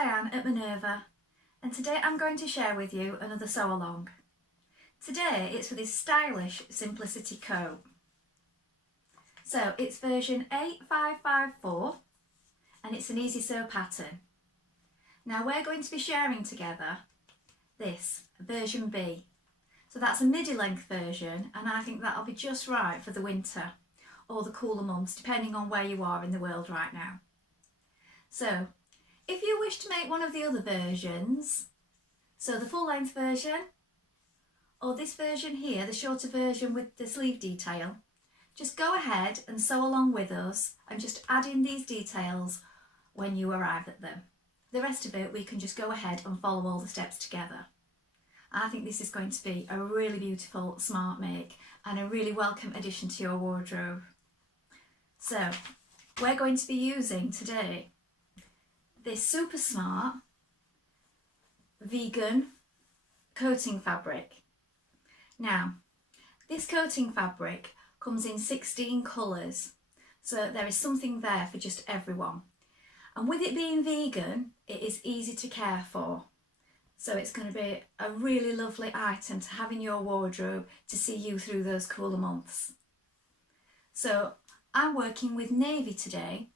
Dianne at Minerva, and today I'm going to share with you another sew along. Today it's for this stylish Simplicity coat. So it's version 8554 and it's an easy sew pattern. Now we're going to be sharing together this version B. So that's a midi length version, and I think that'll be just right for the winter or the cooler months depending on where you are in the world right now. So if you wish to make one of the other versions, so the full length version or this version here, the shorter version with the sleeve detail, just go ahead and sew along with us and just add in these details when you arrive at them. The rest of it we can just go ahead and follow all the steps together. I think this is going to be a really beautiful smart make and a really welcome addition to your wardrobe. So we're going to be using today this super smart vegan coating fabric. Now this coating fabric comes in 16 colours, so there is something there for just everyone, and with it being vegan it is easy to care for, so it's going to be a really lovely item to have in your wardrobe to see you through those cooler months. So I'm working with navy today,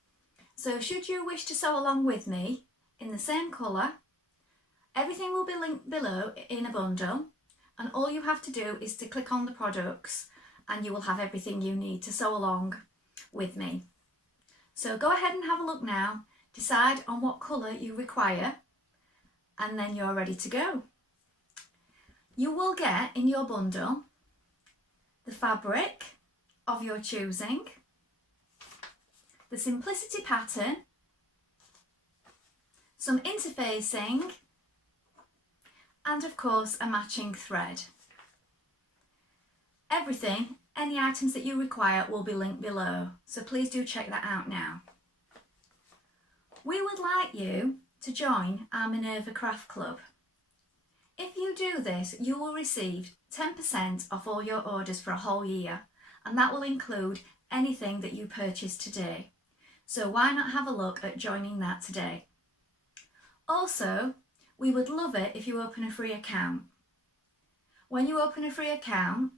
so should you wish to sew along with me in the same colour, everything will be linked below in a bundle, and all you have to do is to click on the products and you will have everything you need to sew along with me. So go ahead and have a look now, decide on what colour you require, and then you're ready to go. You will get in your bundle the fabric of your choosing, the Simplicity pattern, some interfacing, and of course a matching thread. Everything, any items that you require will be linked below, so please do check that out now. We would like you to join our Minerva Craft Club. If you do this, you will receive 10% off all your orders for a whole year, and that will include anything that you purchase today. So why not have a look at joining that today? Also, we would love it if you open a free account. When you open a free account,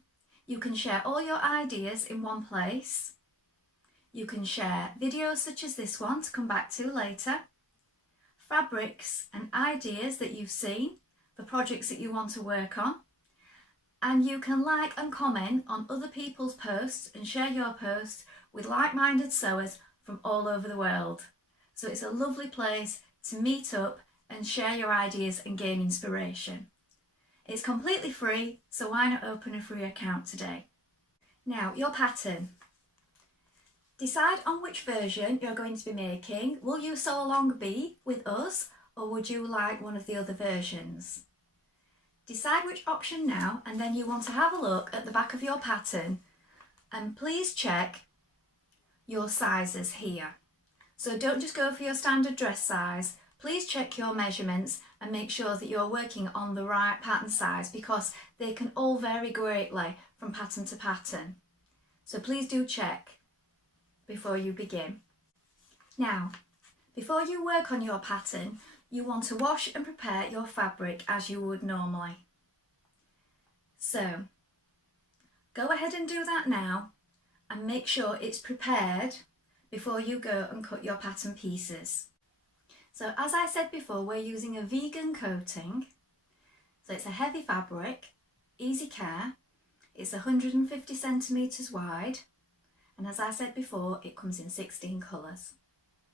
you can share all your ideas in one place. You can share videos such as this one to come back to later, fabrics and ideas that you've seen for projects that you want to work on, and you can like and comment on other people's posts and share your posts with like-minded sewers from all over the world. So it's a lovely place to meet up and share your ideas and gain inspiration. It's completely free, so why not open a free account today? Now, your pattern. Decide on which version you're going to be making. Will you sew along be with us, or would you like one of the other versions? Decide which option now, and then you want to have a look at the back of your pattern, and please check your sizes here. So don't just go for your standard dress size. Please check your measurements and make sure that you're working on the right pattern size, because they can all vary greatly from pattern to pattern. So please do check before you begin. Now, before you work on your pattern, you want to wash and prepare your fabric as you would normally. So go ahead and do that now and make sure it's prepared before you go and cut your pattern pieces. So as I said before, we're using a vegan coating, so it's a heavy fabric, easy care, it's 150 centimetres wide, and as I said before, it comes in 16 colours.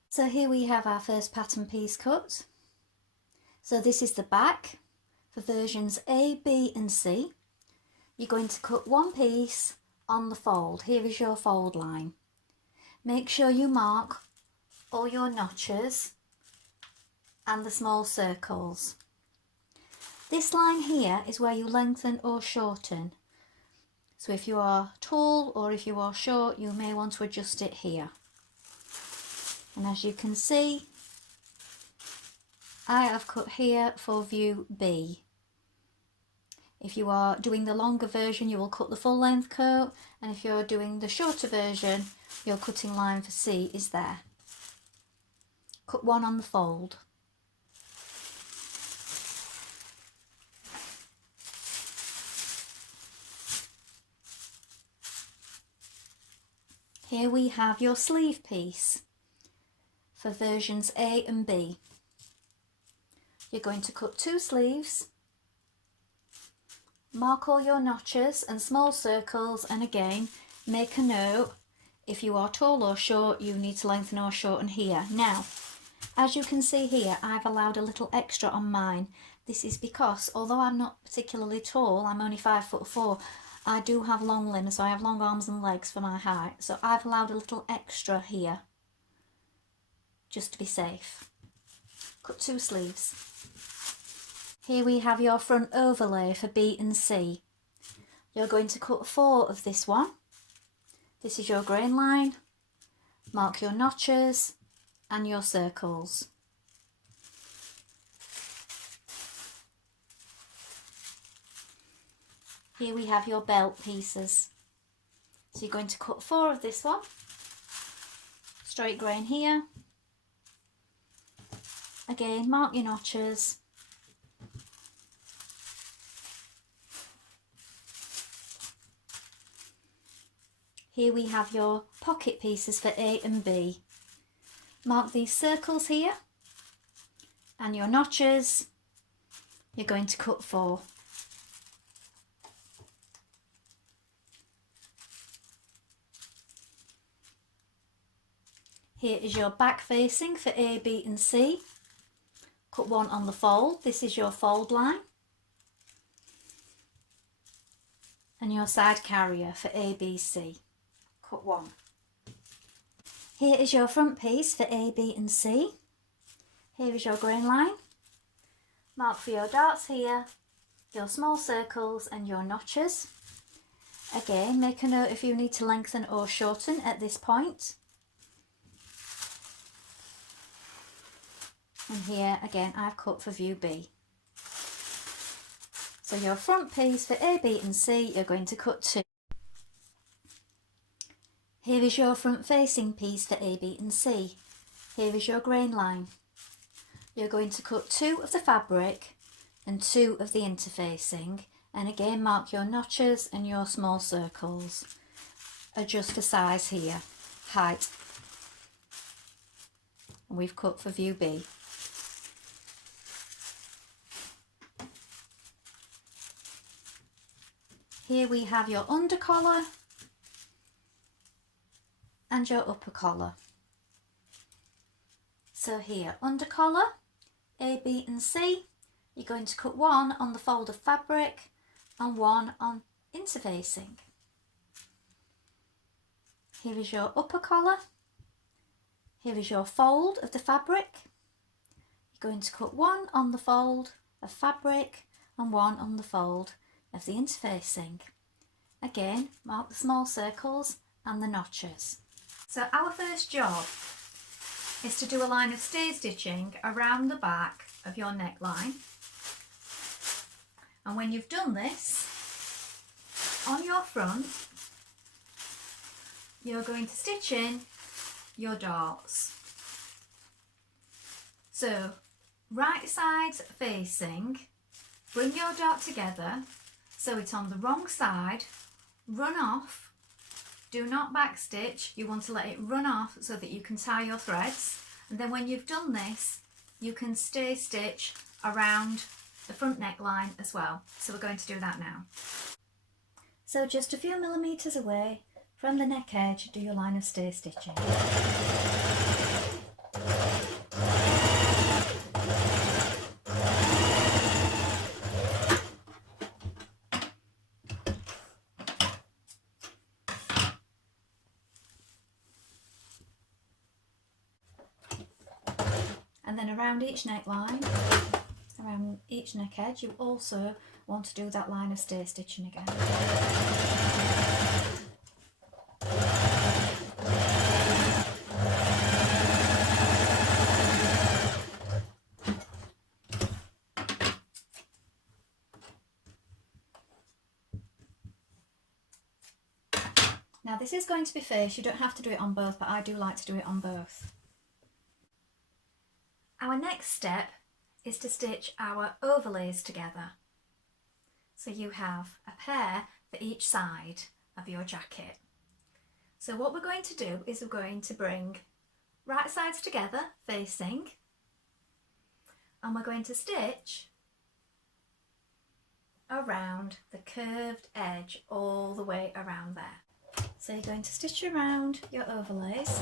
So here we have our first pattern piece cut. So this is the back for versions A, B and C. You're going to cut one piece on the fold. Here is your fold line. Make sure you mark all your notches and the small circles. This line here is where you lengthen or shorten. So if you are tall or if you are short, you may want to adjust it here. And as you can see, I have cut here for view B. If you are doing the longer version, you will cut the full length coat, and if you're doing the shorter version, your cutting line for C is there. Cut one on the fold. Here we have your sleeve piece for versions A and B. You're going to cut 2 sleeves, mark all your notches and small circles, and again make a note, if you are tall or short you need to lengthen or shorten here. Now, as you can see here, I've allowed a little extra on mine. This is because although I'm not particularly tall, I'm only 5'4", I do have long limbs, so I have long arms and legs for my height. So I've allowed a little extra here, just to be safe. Cut 2 sleeves. Here we have your front overlay for B and C. You're going to cut 4 of this one. This is your grain line. Mark your notches and your circles. Here we have your belt pieces. So you're going to cut 4 of this one. Straight grain here. Again, mark your notches. Here we have your pocket pieces for A and B. Mark these circles here and your notches. You're going to cut 4. Here is your back facing for A, B and C. Cut 1 on the fold. This is your fold line. And your side carrier for A, B, C. Cut 1. Here is your front piece for A, B and C. Here is your grain line. Mark for your darts here, your small circles and your notches. Again, make a note if you need to lengthen or shorten at this point. And here again I've cut for view B. So your front piece for A, B and C you're going to cut 2. Here is your front facing piece for A, B and C. Here is your grain line. You're going to cut 2 of the fabric and 2 of the interfacing, and again mark your notches and your small circles. Adjust for size here, height. And we've cut for view B. Here we have your under collar and your upper collar. So here, under collar, A, B and C, you're going to cut 1 on the fold of fabric and 1 on interfacing. Here is your upper collar. Here is your fold of the fabric. You're going to cut 1 on the fold of fabric and 1 on the fold of the interfacing. Again, mark the small circles and the notches. So our first job is to do a line of stay stitching around the back of your neckline. And when you've done this, on your front, you're going to stitch in your darts. So, right sides facing, bring your dart together so it's on the wrong side, run off, do not backstitch, you want to let it run off so that you can tie your threads, and then when you've done this you can stay stitch around the front neckline as well. So we're going to do that now. So just a few millimetres away from the neck edge, do your line of stay stitching. And then around each neckline, around each neck edge, you also want to do that line of stay stitching again. Now this is going to be faced, you don't have to do it on both, but I do like to do it on both. Our next step is to stitch our overlays together. So you have a pair for each side of your jacket. So what we're going to do is we're going to bring right sides together facing, and we're going to stitch around the curved edge all the way around there. So you're going to stitch around your overlays,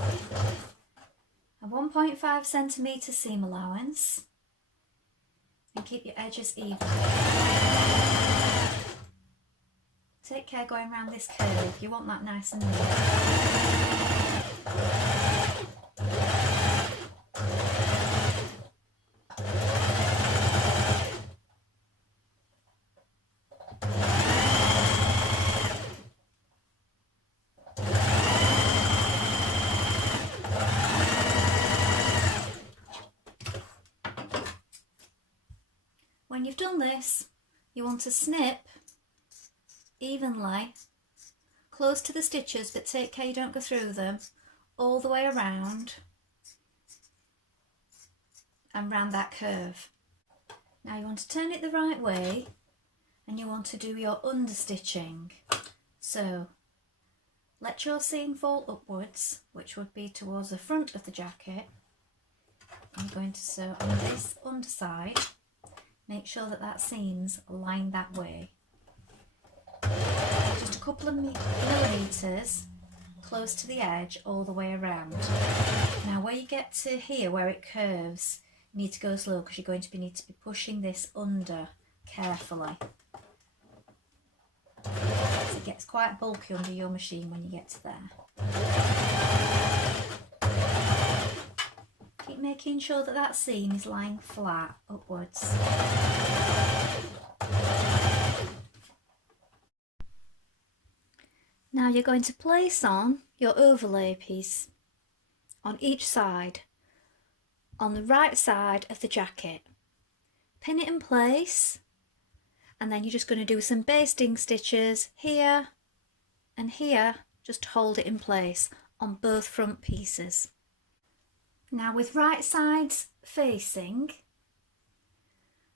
a 1.5 centimetre seam allowance, and keep your edges even. Take care going around this curve, you want that nice and neat. When you've done this, you want to snip evenly, close to the stitches, but take care you don't go through them, all the way around and round that curve. Now you want to turn it the right way and you want to do your understitching. So let your seam fall upwards, which would be towards the front of the jacket. I'm going to sew on this underside. Make sure that that seam's lined that way. Just a couple of millimetres close to the edge all the way around. Now where you get to here where it curves, you need to go slow because you're going to need to be pushing this under carefully. So it gets quite bulky under your machine when you get to there. Keep making sure that that seam is lying flat upwards. Now you're going to place on your overlay piece on each side, on the right side of the jacket. Pin it in place, and then you're just going to do some basting stitches here and here just to hold it in place on both front pieces. Now with right sides facing,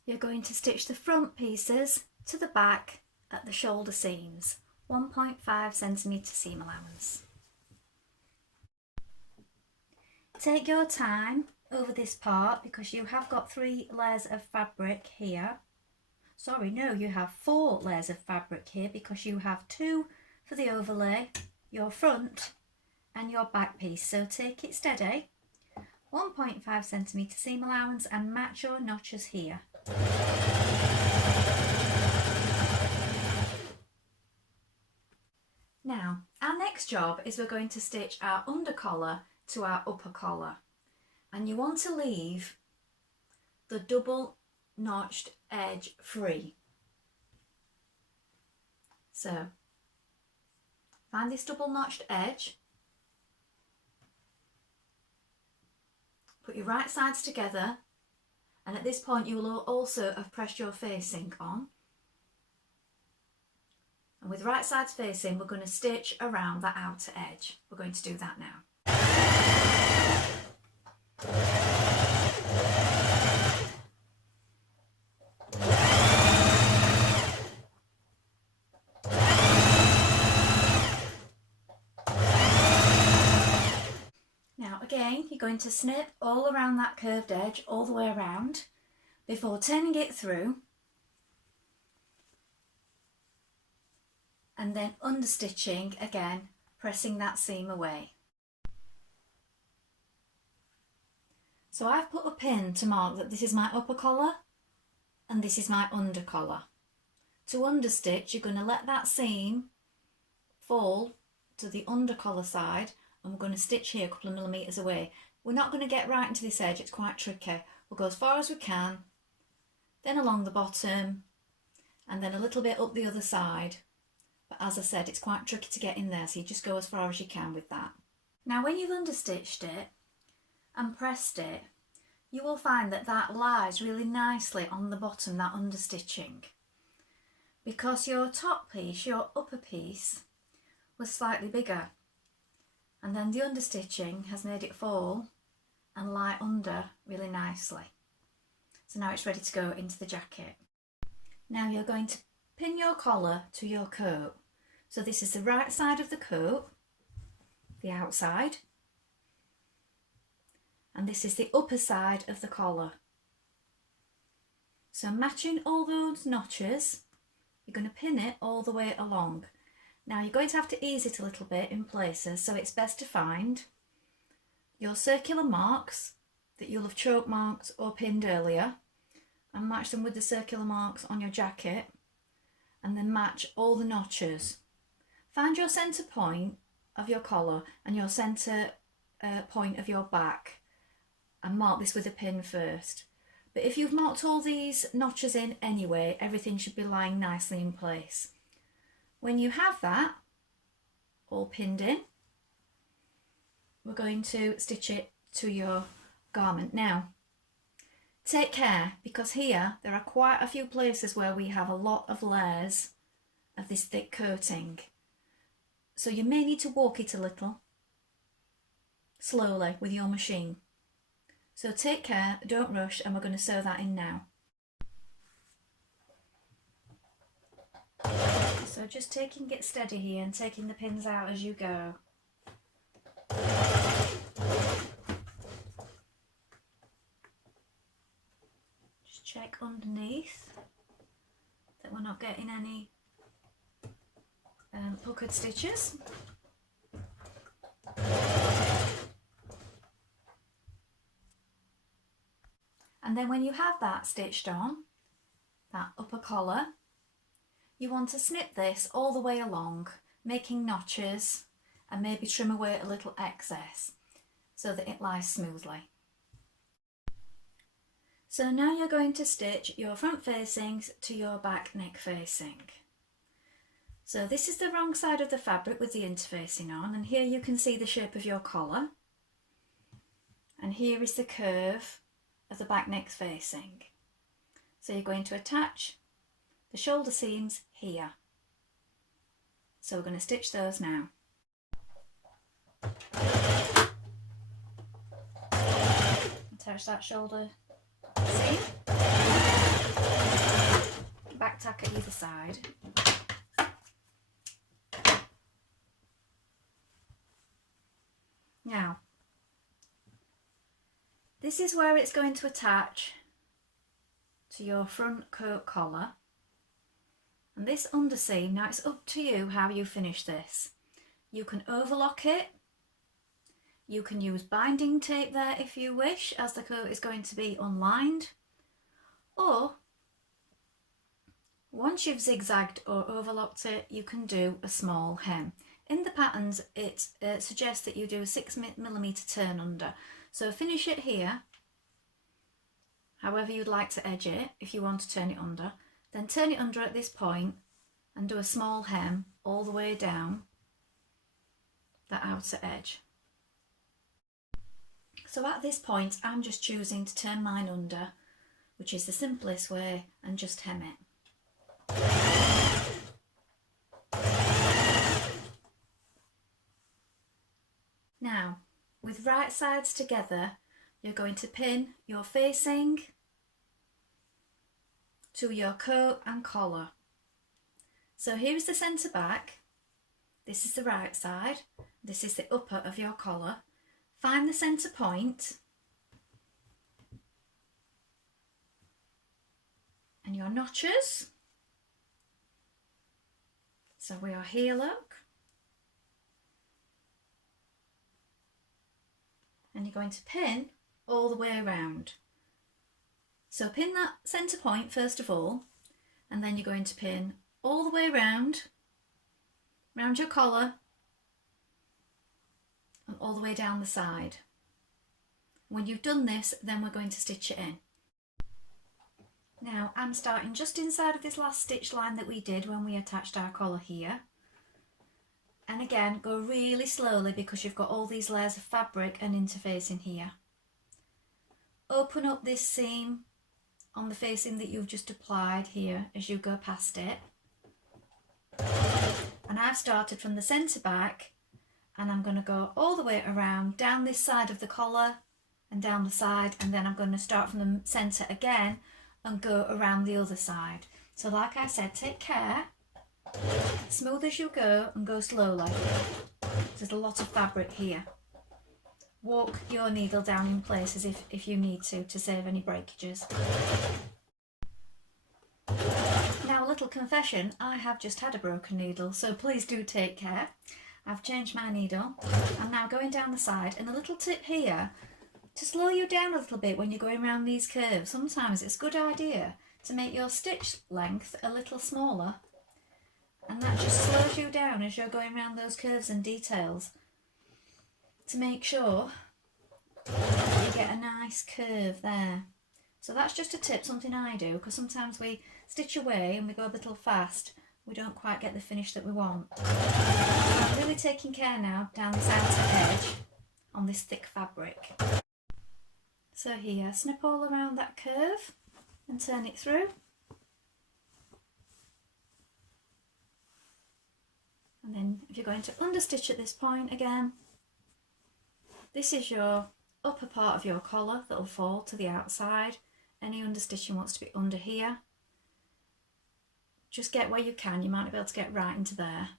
you're going to stitch the front pieces to the back at the shoulder seams, 1.5 centimetre seam allowance. Take your time over this part because you have got 3 layers of fabric here. Sorry, no, you have 4 layers of fabric here because you have 2 for the overlay, your front and your back piece. So take it steady, 1.5 centimetre seam allowance, and match your notches here. Now, our next job is we're going to stitch our under collar to our upper collar, and you want to leave the double notched edge free. So find this double notched edge, put your right sides together, and at this point you will also have pressed your facing on. And with right sides facing, we're going to stitch around that outer edge. We're going to do that now. Now again, you're going to snip all around that curved edge, all the way around, before turning it through, and then understitching again, pressing that seam away. So I've put a pin to mark that this is my upper collar and this is my under collar. To understitch, you're going to let that seam fall to the under collar side, and we're going to stitch here a couple of millimetres away. We're not going to get right into this edge, it's quite tricky. We'll go as far as we can, then along the bottom, and then a little bit up the other side. But as I said, it's quite tricky to get in there, so you just go as far as you can with that. Now when you've understitched it and pressed it, you will find that that lies really nicely on the bottom, that understitching. Because your top piece, your upper piece, was slightly bigger. And then the understitching has made it fall and lie under really nicely. So now it's ready to go into the jacket. Now you're going to pin your collar to your coat. So this is the right side of the coat. the outside, and this is the upper side of the collar. So matching all those notches, you're going to pin it all the way along. Now you're going to have to ease it a little bit in places, so it's best to find your circular marks that you'll have choke marked or pinned earlier and match them with the circular marks on your jacket, and then match all the notches. Find your centre point of your collar and your centre point of your back and mark this with a pin first. But if you've marked all these notches in anyway, everything should be lying nicely in place. When you have that all pinned in, we're going to stitch it to your garment. Now, take care, because here there are quite a few places where we have a lot of layers of this thick coating. So you may need to walk it a little slowly with your machine. So take care, don't rush, and we're going to sew that in now. So just taking it steady here and taking the pins out as you go. Just check underneath that we're not getting any puckered stitches. And then when you have that stitched on, that upper collar, you want to snip this all the way along, making notches, and maybe trim away a little excess so that it lies smoothly. So now you're going to stitch your front facings to your back neck facing. So this is the wrong side of the fabric with the interfacing on, and here you can see the shape of your collar, and here is the curve of the back neck facing. So you're going to attach the shoulder seams here. So we're going to stitch those now. Attach that shoulder seam, back tack at either side. Now, this is where it's going to attach to your front coat collar, and this underseam, now it's up to you how you finish this. You can overlock it, you can use binding tape there if you wish, as the coat is going to be unlined, or once you've zigzagged or overlocked it, you can do a small hem. In the patterns it suggests that you do a 6mm turn under, so finish it here however you'd like to edge it. If you want to turn it under, then turn it under at this point and do a small hem all the way down that outer edge. So at this point I'm just choosing to turn mine under, which is the simplest way, and just hem it. Now, with right sides together, you're going to pin your facing to your coat and collar. So here is the centre back, this is the right side, this is the upper of your collar. Find the centre point and your notches. So we are here, look. And you're going to pin all the way around. So pin that centre point first of all, and then you're going to pin all the way around your collar and all the way down the side. When you've done this, then we're going to stitch it in. Now I'm starting just inside of this last stitch line that we did when we attached our collar here. And again, go really slowly because you've got all these layers of fabric and interfacing here. Open up this seam on the facing that you've just applied here as you go past it. And I've started from the centre back, and I'm going to go all the way around down this side of the collar and down the side, and then I'm going to start from the centre again and go around the other side. So like I said, take care Smooth as you go and go slowly. There's a lot of fabric here. Walk your needle down in places if you need to save any breakages. Now, a little confession, I have just had a broken needle, so please do take care. I've changed my needle. I'm now going down the side, and a little tip here, to slow you down a little bit when you're going around these curves. Sometimes it's a good idea to make your stitch length a little smaller, and that just slows you down as you're going around those curves and details, to make sure that you get a nice curve there. So that's just a tip, something I do, because sometimes we stitch away and we go a little fast, we don't quite get the finish that we want. So I'm really taking care now down this outer edge on this thick fabric. So here, snip all around that curve and turn it through. And then if you're going to understitch at this point again, this is your upper part of your collar that will fall to the outside. Any understitching wants to be under here. Just get where you can, you might not be able to get right into there.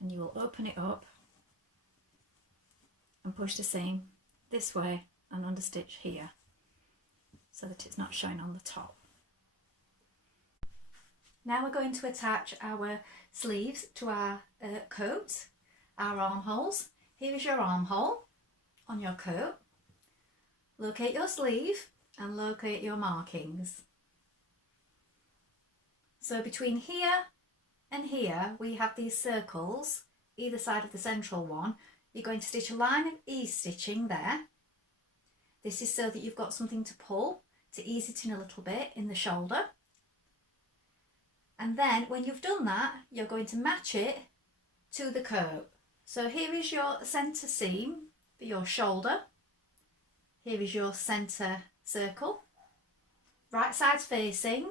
And you will open it up and push the seam this way and understitch here so that it's not showing on the top. Now we're going to attach our sleeves to our coat, our armholes. Here is your armhole on your coat. Locate your sleeve and locate your markings. So between here and here we have these circles, either side of the central one. You're going to stitch a line of ease stitching there. This is so that you've got something to pull to ease it in a little bit in the shoulder. And then when you've done that, you're going to match it to the coat. So here is your centre seam for your shoulder. Here is your centre circle. Right side's facing.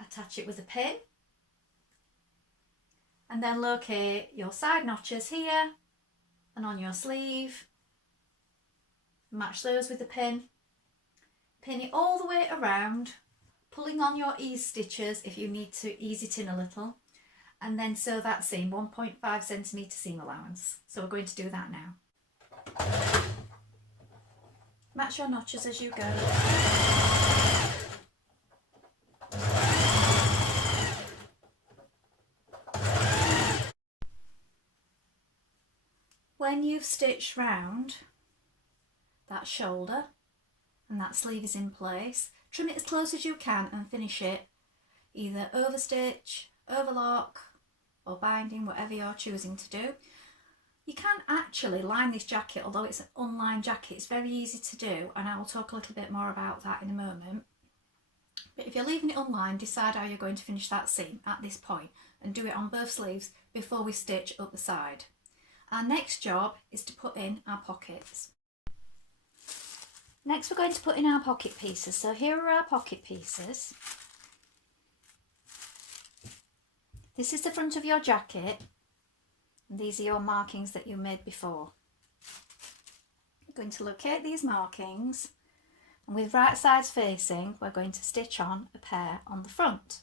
Attach it with a pin. And then locate your side notches here and on your sleeve. Match those with a pin. Pin it all the way around, pulling on your ease stitches if you need to ease it in a little. And then sew that seam, 1.5 centimetre seam allowance. So we're going to do that now. Match your notches as you go. When you've stitched round that shoulder and that sleeve is in place, trim it as close as you can and finish it either overstitch, overlock or binding, whatever you're choosing to do. You can actually line this jacket, although it's an unlined jacket, it's very easy to do, and I will talk a little bit more about that in a moment. But if you're leaving it unlined, decide how you're going to finish that seam at this point and do it on both sleeves before we stitch up the side. Our next job is to put in our pockets. Next we're going to put in our pocket pieces. So here are our pocket pieces. This is the front of your jacket, and these are your markings that you made before. You're going to locate these markings, and with right sides facing, we're going to stitch on a pair on the front.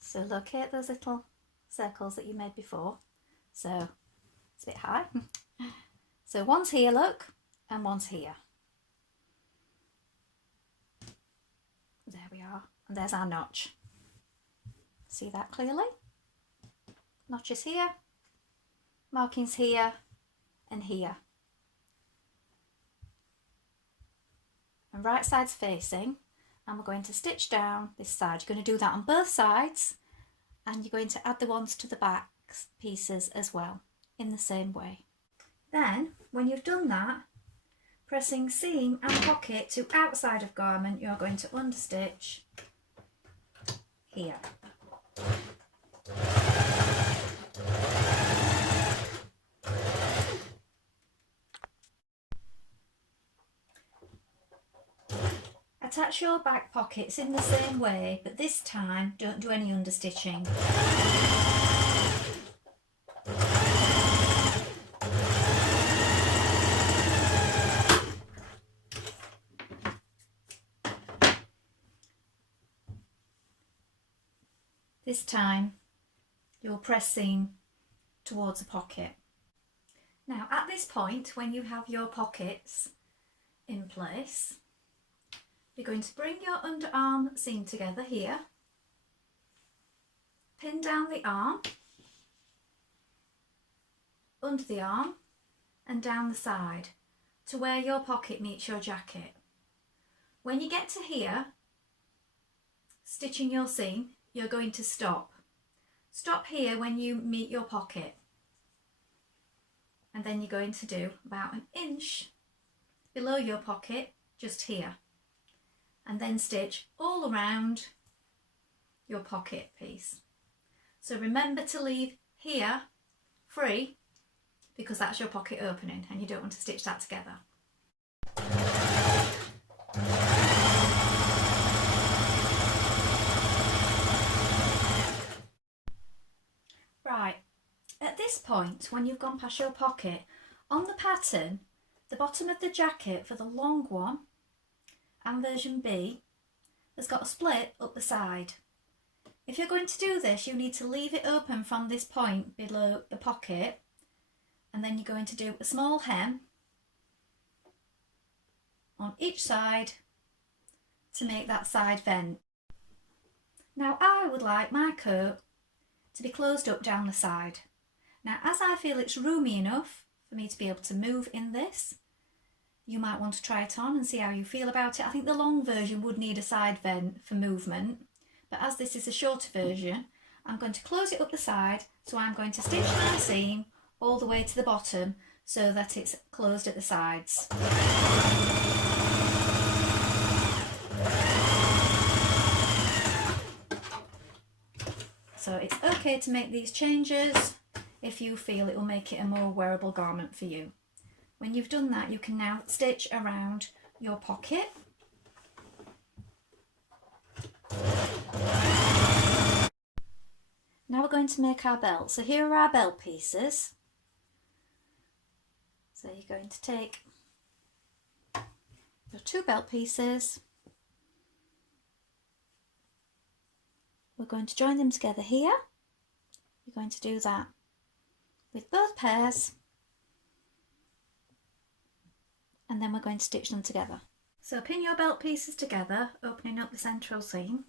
So locate those little circles that you made before. So it's a bit high. So one's here, look, and one's here. There we are, and there's our notch. See that clearly? Notches here, markings here and here. And right side's facing, and we're going to stitch down this side. You're going to do that on both sides, and you're going to add the ones to the back pieces as well in the same way. Then when you've done that, pressing seam and pocket to outside of garment, you're going to understitch here. Attach your back pockets in the same way, but this time don't do any understitching. This time you'll press seam towards the pocket. Now at this point, when you have your pockets in place, you're going to bring your underarm seam together here, pin down the arm, under the arm and down the side to where your pocket meets your jacket. When you get to here, stitching your seam, you're going to stop. Stop here when you meet your pocket. And then you're going to do about an inch below your pocket, just here. And then stitch all around your pocket piece. So remember to leave here free, because that's your pocket opening and you don't want to stitch that together. Right, at this point, when you've gone past your pocket, on the pattern, the bottom of the jacket for the long one and version B has got a split up the side. If you're going to do this, you need to leave it open from this point below the pocket, and then you're going to do a small hem on each side to make that side vent. Now I would like my coat to be closed up down the side. Now as I feel it's roomy enough for me to be able to move in this, you might want to try it on and see how you feel about it. I think the long version would need a side vent for movement, but as this is a shorter version, I'm going to close it up the side, so I'm going to stitch my seam all the way to the bottom so that it's closed at the sides. So it's okay to make these changes if you feel it will make it a more wearable garment for you. When you've done that, you can now stitch around your pocket. Now we're going to make our belt. So here are our belt pieces. So you're going to take your two belt pieces. We're going to join them together here. You're going to do that with both pairs, and then we're going to stitch them together. So pin your belt pieces together, opening up the central seam,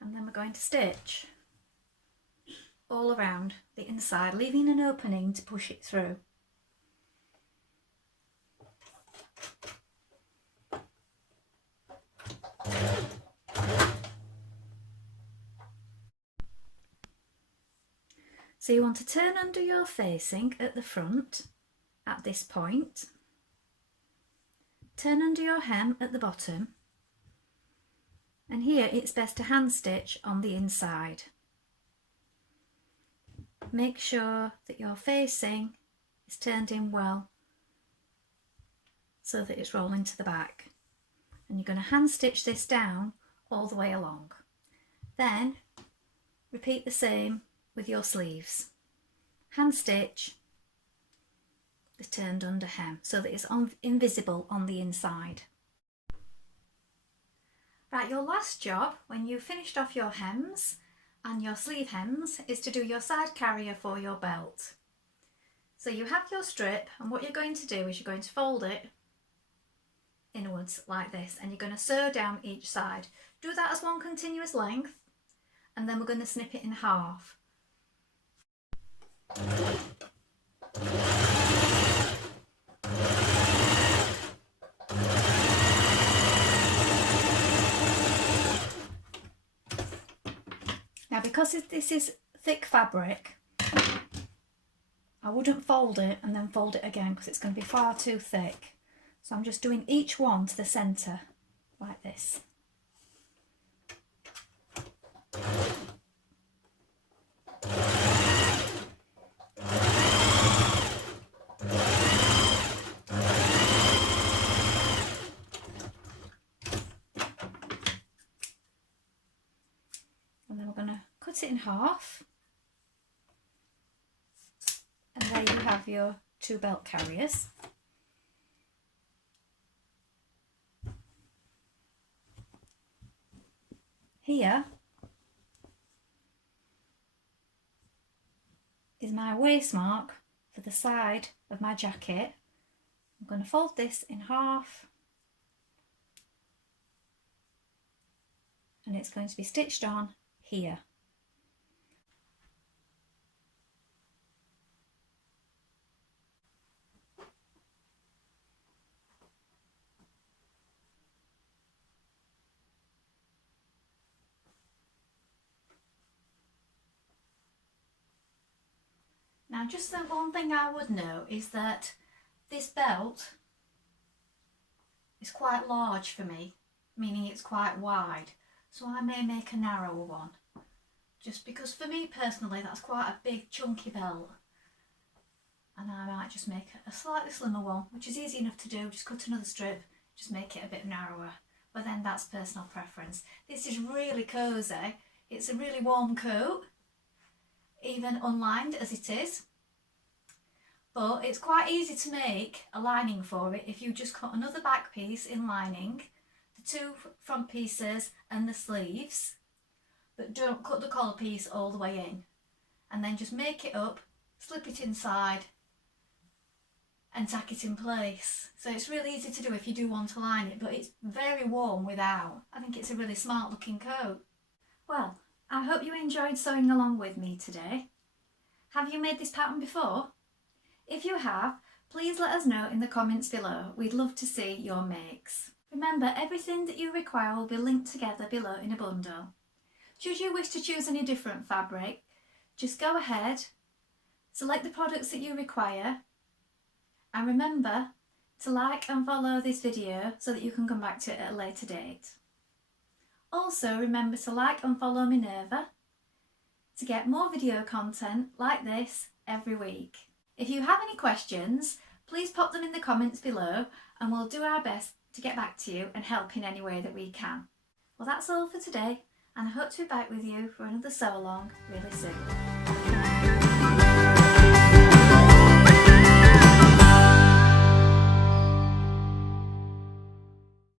and then we're going to stitch all around the inside, leaving an opening to push it through. So you want to turn under your facing at the front at this point, turn under your hem at the bottom, and here it's best to hand stitch on the inside. Make sure that your facing is turned in well so that it's rolling to the back, and you're going to hand stitch this down all the way along. Then repeat the same with your sleeves. Hand stitch the turned under hem so that it's invisible on the inside. Right, your last job when you've finished off your hems and your sleeve hems is to do your side carrier for your belt. So you have your strip, and what you're going to do is you're going to fold it inwards like this, and you're going to sew down each side. Do that as one continuous length, and then we're going to snip it in half. Now because this is thick fabric, I wouldn't fold it and then fold it again because it's going to be far too thick. So I'm just doing each one to the centre like this. And then we're going to cut it in half. And there you have your two belt carriers. Here is my waist mark for the side of my jacket. I'm going to fold this in half and it's going to be stitched on here. Now just the one thing I would know is that this belt is quite large for me, meaning it's quite wide, so I may make a narrower one, just because for me personally that's quite a big chunky belt, and I might just make a slightly slimmer one, which is easy enough to do. Just cut another strip, just make it a bit narrower, but then that's personal preference. This is really cosy, it's a really warm coat, even unlined as it is, but it's quite easy to make a lining for it if you just cut another back piece in lining, the two front pieces and the sleeves, but don't cut the collar piece all the way in, and then just make it up, slip it inside and tack it in place. So it's really easy to do if you do want to line it, but it's very warm without. I think it's a really smart looking coat. Well, I hope you enjoyed sewing along with me today. Have you made this pattern before? If you have, please let us know in the comments below. We'd love to see your makes. Remember, everything that you require will be linked together below in a bundle. Should you wish to choose any different fabric, just go ahead, select the products that you require, and remember to like and follow this video so that you can come back to it at a later date. Also remember to like and follow Minerva to get more video content like this every week. If you have any questions, please pop them in the comments below and we'll do our best to get back to you and help in any way that we can. Well, that's all for today, and I hope to be back with you for another sew along really soon.